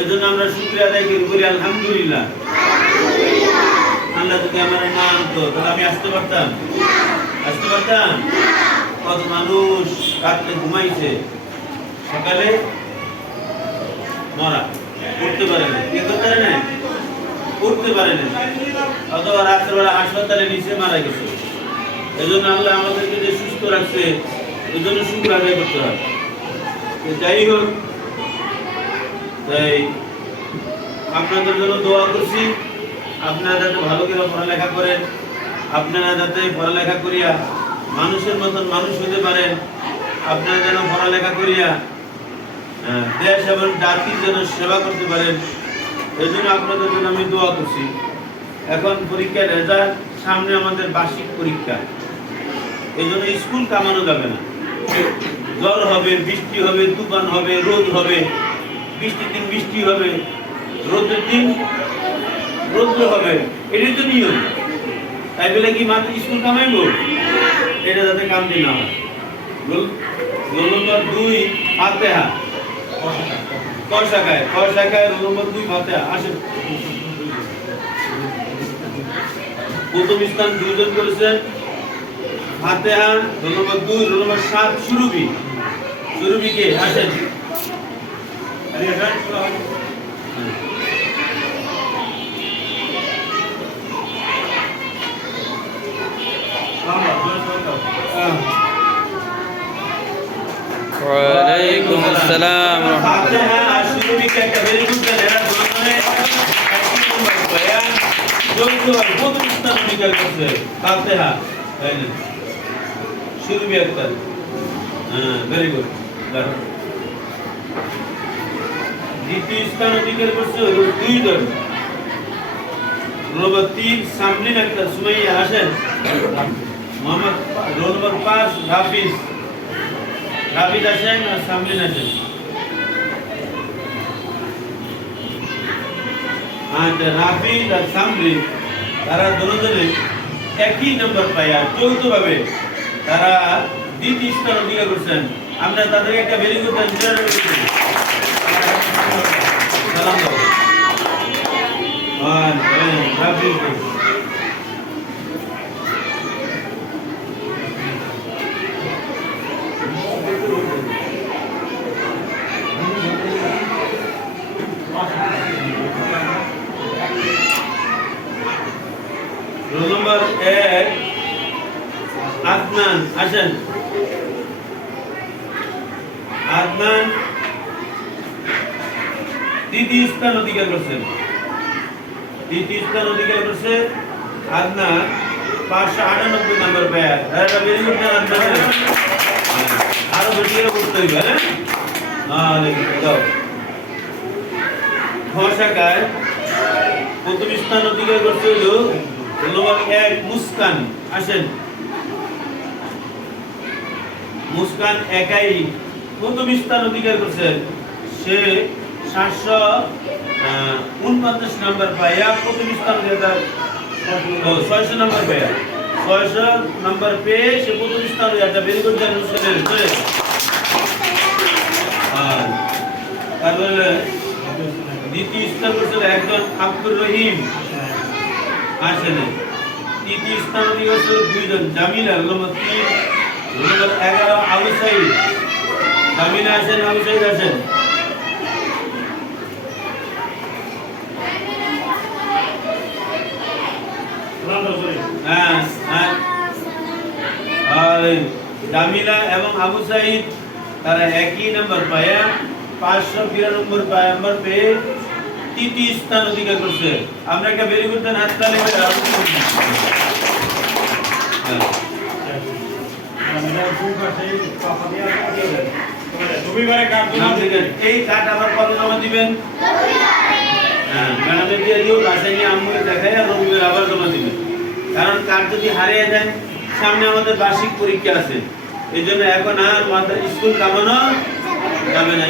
এজন্য আমরা শুকরিয়া আদায় করি আলহামদুলিল্লাহ। আল্লাহ যদি আমার না আনতো তাহলে আমি আসতে পারতাম? কত মানুষ রাত্রে ঘুমাইছে, সকালে মরা, উঠতে পারে না, কে করতে পারে না, উঠতে পারে না, অথবা রাত্রেবেলা হাসপাতালে নিচে মারা গেছে। এজন্য আল্লাহ আমাদেরকে যে সুস্থ রাখছে, এই জন্য শুকর আদায় করতে হয়। যাই হোক, তাই আপনাদের জন্য দোয়া করছি, আপনারা যাতে ভালো করে পড়ালেখা করেন, আপনারা যাতে পড়ালেখা করিয়া মানুষের মতন মানুষ হতে পারেন, আপনারা যেন পড়ালেখা করিয়া দেশ এবং জাতির যেন সেবা করতে পারেন, এই জন্য আপনাদের জন্য আমি দোয়া করছি। এখন পরীক্ষার রেজাল্ট সামনে, আমাদের বার্ষিক পরীক্ষা, এই জন্য স্কুল কামানো যাবে না। ঝড় হবে, বৃষ্টি হবে, তুফান হবে, রোদ হবে, বৃষ্টির দিন বৃষ্টি হবে, রোদের দিন রৌদ্র হবে, এটাই তো নিয়ম। তাই বলে কি মাত্র স্কুল কামাইব? এটা যাতে কামড়ি না হয়। রোল নম্বর 2 ফাতিহা, ক শাখায় রোল নম্বর 2 ফাতিহা আসে। প্রথম স্থান 2 জন করেছেন ফাতিহা, রোল নম্বর 2, রোল নম্বর 7 সুরভি কে আসেন। ওয়ালাইকুম আসসালাম। ফাতিহা আর সুরভি কে একটা ভেরি গুড গান, এরা দুজনে বয়ান যৌথভাবে প্রথম স্থান অধিকার করছে। ফাতিহা সুরভি আক্তার, ভেরি গুড। দ্বিতীয় স্থান অধিকার করছে 2 জন, রোল নম্বর 3 সামলিন আক্তার সুমাইয়া আসেন। মোহাম্মদ রোল নম্বর 5 রাফিজ আসেন আর সামলিন আসেন। আচ্ছা, রাফিজ আর সামলিন তারা দুজনে একই নম্বর পাইয়া যৌথভাবে তারা দ্বিতীয় স্থান অধিকার করছেন। আমরা তাদেরকে একটা ভেরি গুড সালাম দাও। রাফিজ রোল নম্বর 1 আদনান আসেন। আদনান দ্বিতীয় স্থান অধিকার করছে। আদনান 598 নম্বর পায়। এটা ভেরি গুড না আদনান, আরো বেশি করে করতে হইবে। দাও। খ শাখায় প্রথম স্থান অধিকার করছে হলো রোল নম্বর 1 মুস্কান আসেন। মুস্কান একাই প্রথম স্থান অধিকার করছে। সে 749 নম্বর পাইয়া প্রথম স্থান, 600 নম্বর পাইয়া 600 নম্বর পেয়ে সে প্রথম স্থান হয়ে একটা ভেরি গুড জান মুস্কানের। তারপরে দ্বিতীয় স্থান করছে একজন আব্দুর রহিম আসেন। তৃতীয় স্থান অধিকার করছে 2 জন Jamila, roll number 3, roll number 11 Abu Saeed. Jamila আসেন, আবু সাইদ আসেন। জামিলা এবং আবু সাইদ তারা একই নম্বর পায়া 592 নম্বর পেয়ে তৃতীয় স্থান অধিকার করছে। আমরা একটা ভেরি গুড হাত তালি করে এই কার্ড আবার কবে জমা দিবেন? ম্যাডামে দিয়ে দিও, বাসায় নিয়ে আম্মুকে দেখাই আর রবিবার আবার জমা দিবেন। কারণ কার্ড যদি হারিয়ে যায়, সামনে আমাদের বার্ষিক পরীক্ষা আছে, এই জন্য এখন আর স্কুল কামানো যাবে না।